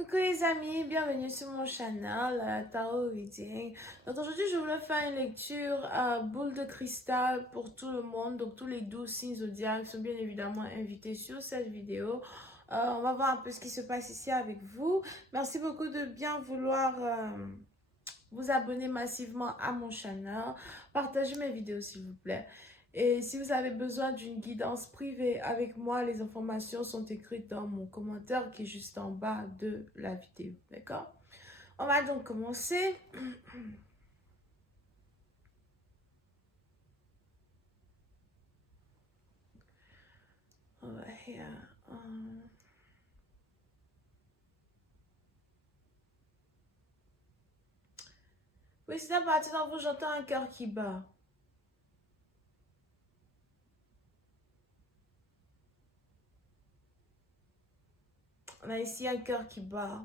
Coucou les amis, bienvenue sur mon channel Tarot Reading. Donc aujourd'hui je voulais faire une lecture à boule de cristal pour tout le monde. Donc tous les 12 signes zodiaques sont bien évidemment invités sur cette vidéo. On va voir un peu ce qui se passe ici avec vous. Merci beaucoup de bien vouloir vous abonner massivement à mon channel. Partagez mes vidéos s'il vous plaît. Et si vous avez besoin d'une guidance privée avec moi, les informations sont écrites dans mon commentaire qui est juste en bas de la vidéo. D'accord? On va donc commencer. Oui, c'est à partir d'en vous, j'entends un cœur qui bat. On a ici un cœur qui bat.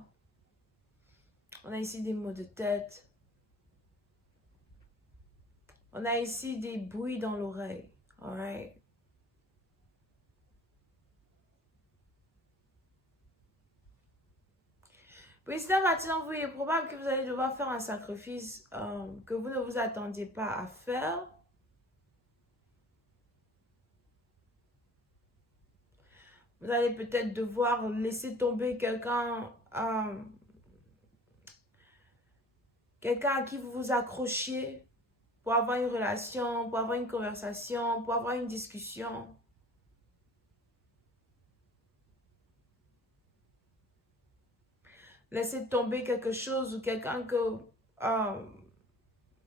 On a ici des maux de tête. On a ici des bruits dans l'oreille. Alright? Oui, c'est à partir d'en vous, il est probable que vous allez devoir faire un sacrifice que vous ne vous attendiez pas à faire. Vous allez peut-être devoir laisser tomber quelqu'un à qui vous vous accrochiez pour avoir une relation, pour avoir une conversation, pour avoir une discussion. Laissez tomber quelque chose ou quelqu'un que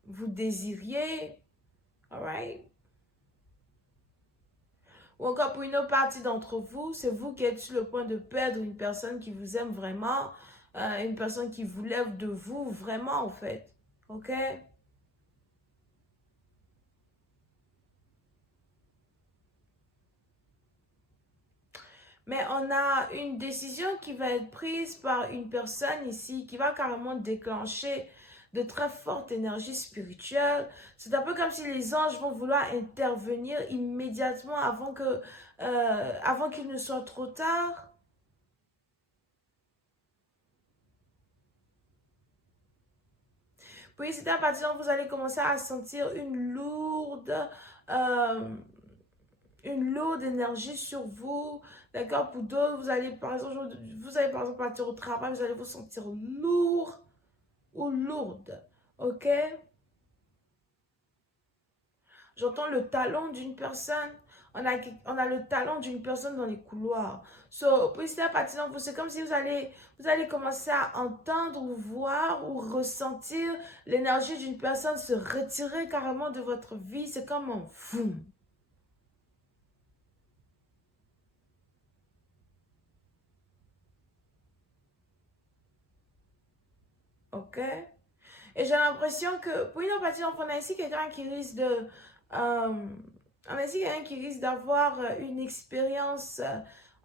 vous désiriez. Alright? Ou encore pour une autre partie d'entre vous, c'est vous qui êtes sur le point de perdre une personne qui vous aime vraiment, une personne qui vous lève de vous vraiment en fait. Ok? Mais on a une décision qui va être prise par une personne ici qui va carrément déclencher de très fortes énergies spirituelles. C'est un peu comme si les anges vont vouloir intervenir immédiatement avant qu'il ne soit trop tard. Puis c'est à partir où vous allez commencer à sentir euh, une lourde énergie sur vous. D'accord? Pour d'autres, vous allez par exemple partir au travail, vous allez vous sentir lourd ou lourde. Ok? J'entends le talon d'une personne. On a le talon d'une personne dans les couloirs. So, puis c'est à partir de vous, c'est comme si vous allez commencer à entendre ou voir ou ressentir l'énergie d'une personne se retirer carrément de votre vie. C'est comme un fou. Ok? Et j'ai l'impression que, pour une partie, on a ici quelqu'un qui risque de... on a ici quelqu'un qui risque d'avoir une expérience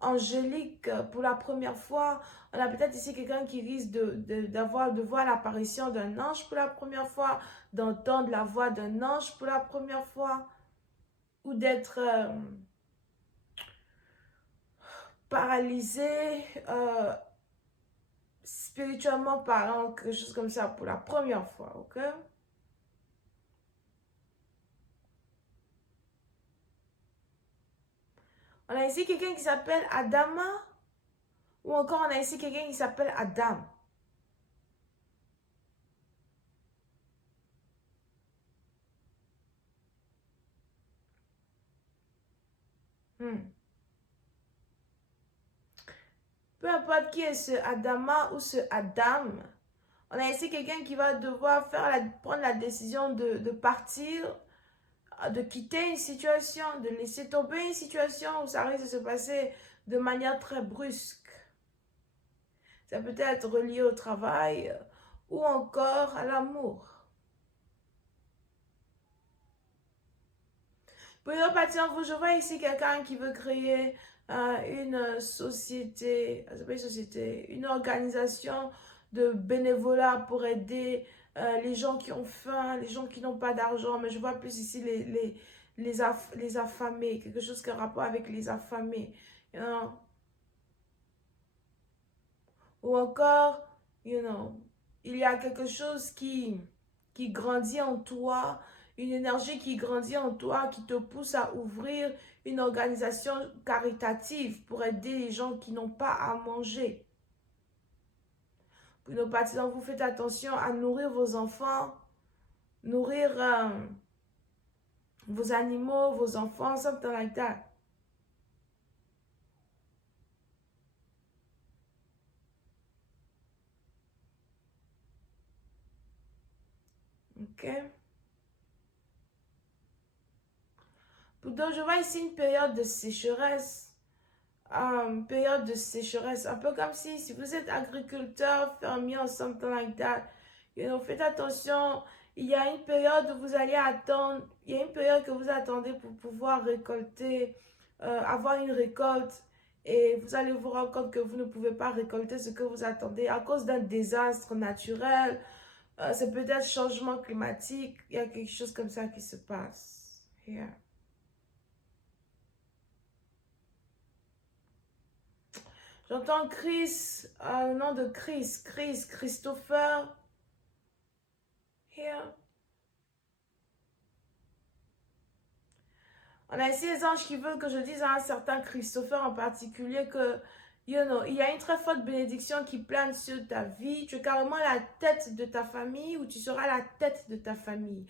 angélique pour la première fois. On a peut-être ici quelqu'un qui risque de voir l'apparition d'un ange pour la première fois, d'entendre la voix d'un ange pour la première fois, ou d'être paralysé, spirituellement parlant, quelque chose comme ça pour la première fois, ok? On a ici quelqu'un qui s'appelle Adama, ou encore on a ici quelqu'un qui s'appelle Adam. Peu importe qui est ce Adama ou ce Adam, on a ici quelqu'un qui va devoir prendre la décision de partir, de quitter une situation, de laisser tomber une situation où ça risque de se passer de manière très brusque. Ça peut être relié au travail ou encore à l'amour. Pour une autre partie d'entre vous, je vois ici quelqu'un qui veut créer une société, c'est pas une société, une organisation de bénévolat pour aider les gens qui ont faim, les gens qui n'ont pas d'argent, mais je vois plus ici les affamés, quelque chose qui a rapport avec les affamés. Ou encore, il y a quelque chose qui grandit en toi, une énergie qui grandit en toi, qui te pousse à ouvrir une organisation caritative pour aider les gens qui n'ont pas à manger. Pour nos partisans, vous faites attention à nourrir vos enfants, nourrir vos animaux, vos enfants, something like that. Ok? Pour d'autres, je vois ici une période de sécheresse. Période de sécheresse. Un peu comme si vous êtes agriculteur, fermier, or something like that. Faites attention. Il y a une période où vous allez attendre. Il y a une période que vous attendez pour pouvoir récolter, avoir une récolte. Et vous allez vous rendre compte que vous ne pouvez pas récolter ce que vous attendez à cause d'un désastre naturel. C'est peut-être changement climatique. Il y a quelque chose comme ça qui se passe. Yeah. J'entends Chris, le nom de Christopher. Here. On a ici les anges qui veulent que je dise à un certain Christopher en particulier que, il y a une très forte bénédiction qui plane sur ta vie. Tu es carrément la tête de ta famille ou tu seras la tête de ta famille.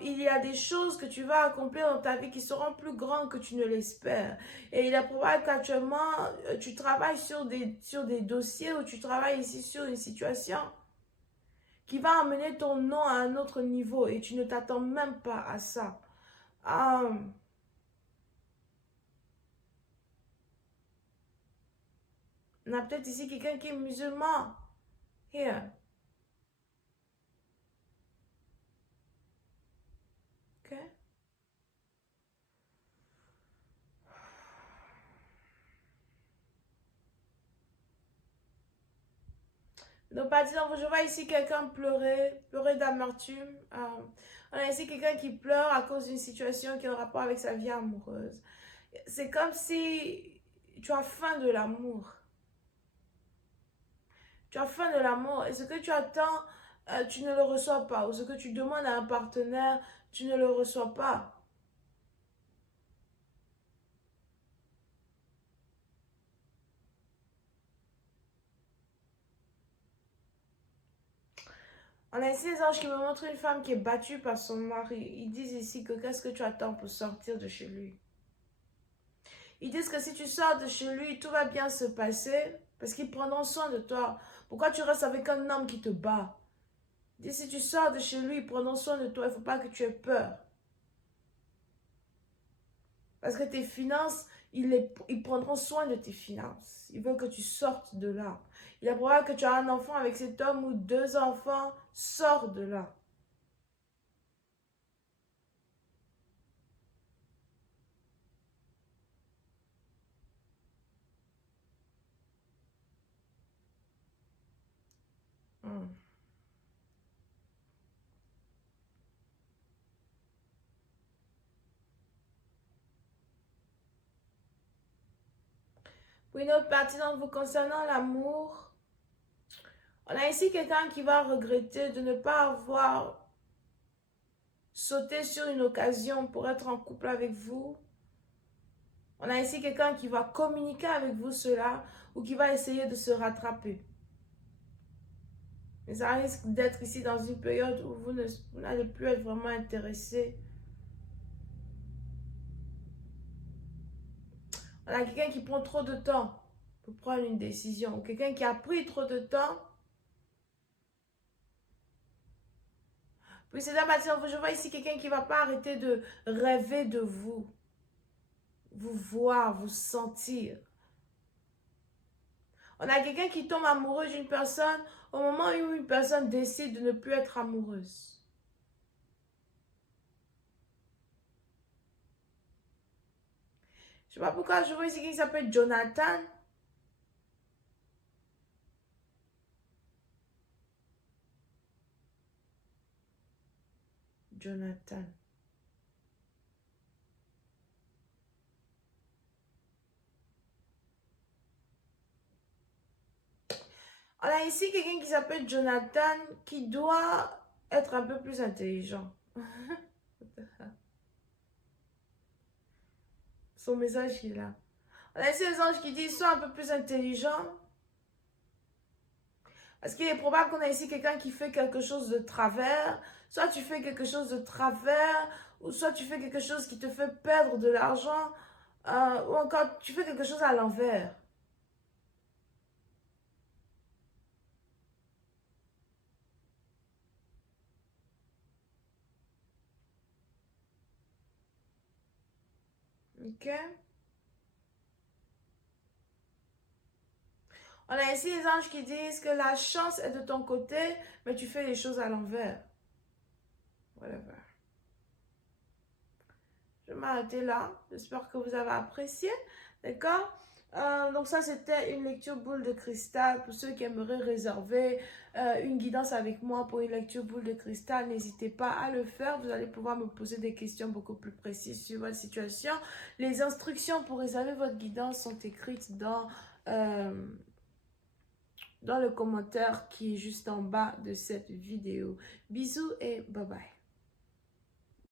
Il y a des choses que tu vas accomplir dans ta vie qui seront plus grandes que tu ne l'espères. Et il est probable qu'actuellement, tu travailles sur des dossiers ou tu travailles ici sur une situation qui va amener ton nom à un autre niveau et tu ne t'attends même pas à ça. On a peut-être ici quelqu'un qui est musulman. Here. Ok. Donc, par exemple, je vois ici quelqu'un pleurer d'amertume. On a ici quelqu'un qui pleure à cause d'une situation qui a un rapport avec sa vie amoureuse. C'est comme si tu as faim de l'amour. Tu as faim de l'amour et ce que tu attends, tu ne le reçois pas. Ou ce que tu demandes à un partenaire, tu ne le reçois pas. On a ici les anges qui me montrent une femme qui est battue par son mari. Ils disent ici que qu'est-ce que tu attends pour sortir de chez lui. Ils disent que si tu sors de chez lui, tout va bien se passer parce qu'ils prendront soin de toi. Pourquoi tu restes avec un homme qui te bat? Ils disent si tu sors de chez lui, ils prendront soin de toi. Il ne faut pas que tu aies peur. Parce que tes finances, ils prendront soin de tes finances. Ils veulent que tu sortes de là. Il est probable que tu as un enfant avec cet homme ou deux enfants. Sors de là. Hmm. Pour une autre partie d'entre vous concernant l'amour, on a ici quelqu'un qui va regretter de ne pas avoir sauté sur une occasion pour être en couple avec vous. On a ici quelqu'un qui va communiquer avec vous cela ou qui va essayer de se rattraper. Mais ça risque d'être ici dans une période où vous n'allez plus être vraiment intéressé. On a quelqu'un qui prend trop de temps pour prendre une décision. Ou quelqu'un qui a pris trop de temps. Puis c'est là, je vois ici quelqu'un qui ne va pas arrêter de rêver de vous. Vous voir, vous sentir. On a quelqu'un qui tombe amoureux d'une personne au moment où une personne décide de ne plus être amoureuse. Je ne sais pas pourquoi je vois ici quelqu'un qui s'appelle Jonathan. Jonathan. On a ici quelqu'un qui s'appelle Jonathan qui doit être un peu plus intelligent. Son message qui est là. On a ici les anges qui disent sois un peu plus intelligent. Parce qu'il est probable qu'on a ici quelqu'un qui fait quelque chose de travers. Soit tu fais quelque chose de travers, ou soit tu fais quelque chose qui te fait perdre de l'argent, ou encore tu fais quelque chose à l'envers. Ok? On a ici les anges qui disent que la chance est de ton côté, mais tu fais les choses à l'envers. Whatever. Je vais m'arrêter là. J'espère que vous avez apprécié. D'accord? Donc ça, c'était une lecture boule de cristal. Pour ceux qui aimeraient réserver une guidance avec moi pour une lecture boule de cristal, n'hésitez pas à le faire. Vous allez pouvoir me poser des questions beaucoup plus précises sur votre situation. Les instructions pour réserver votre guidance sont écrites dans le commentaire qui est juste en bas de cette vidéo. Bisous et bye bye.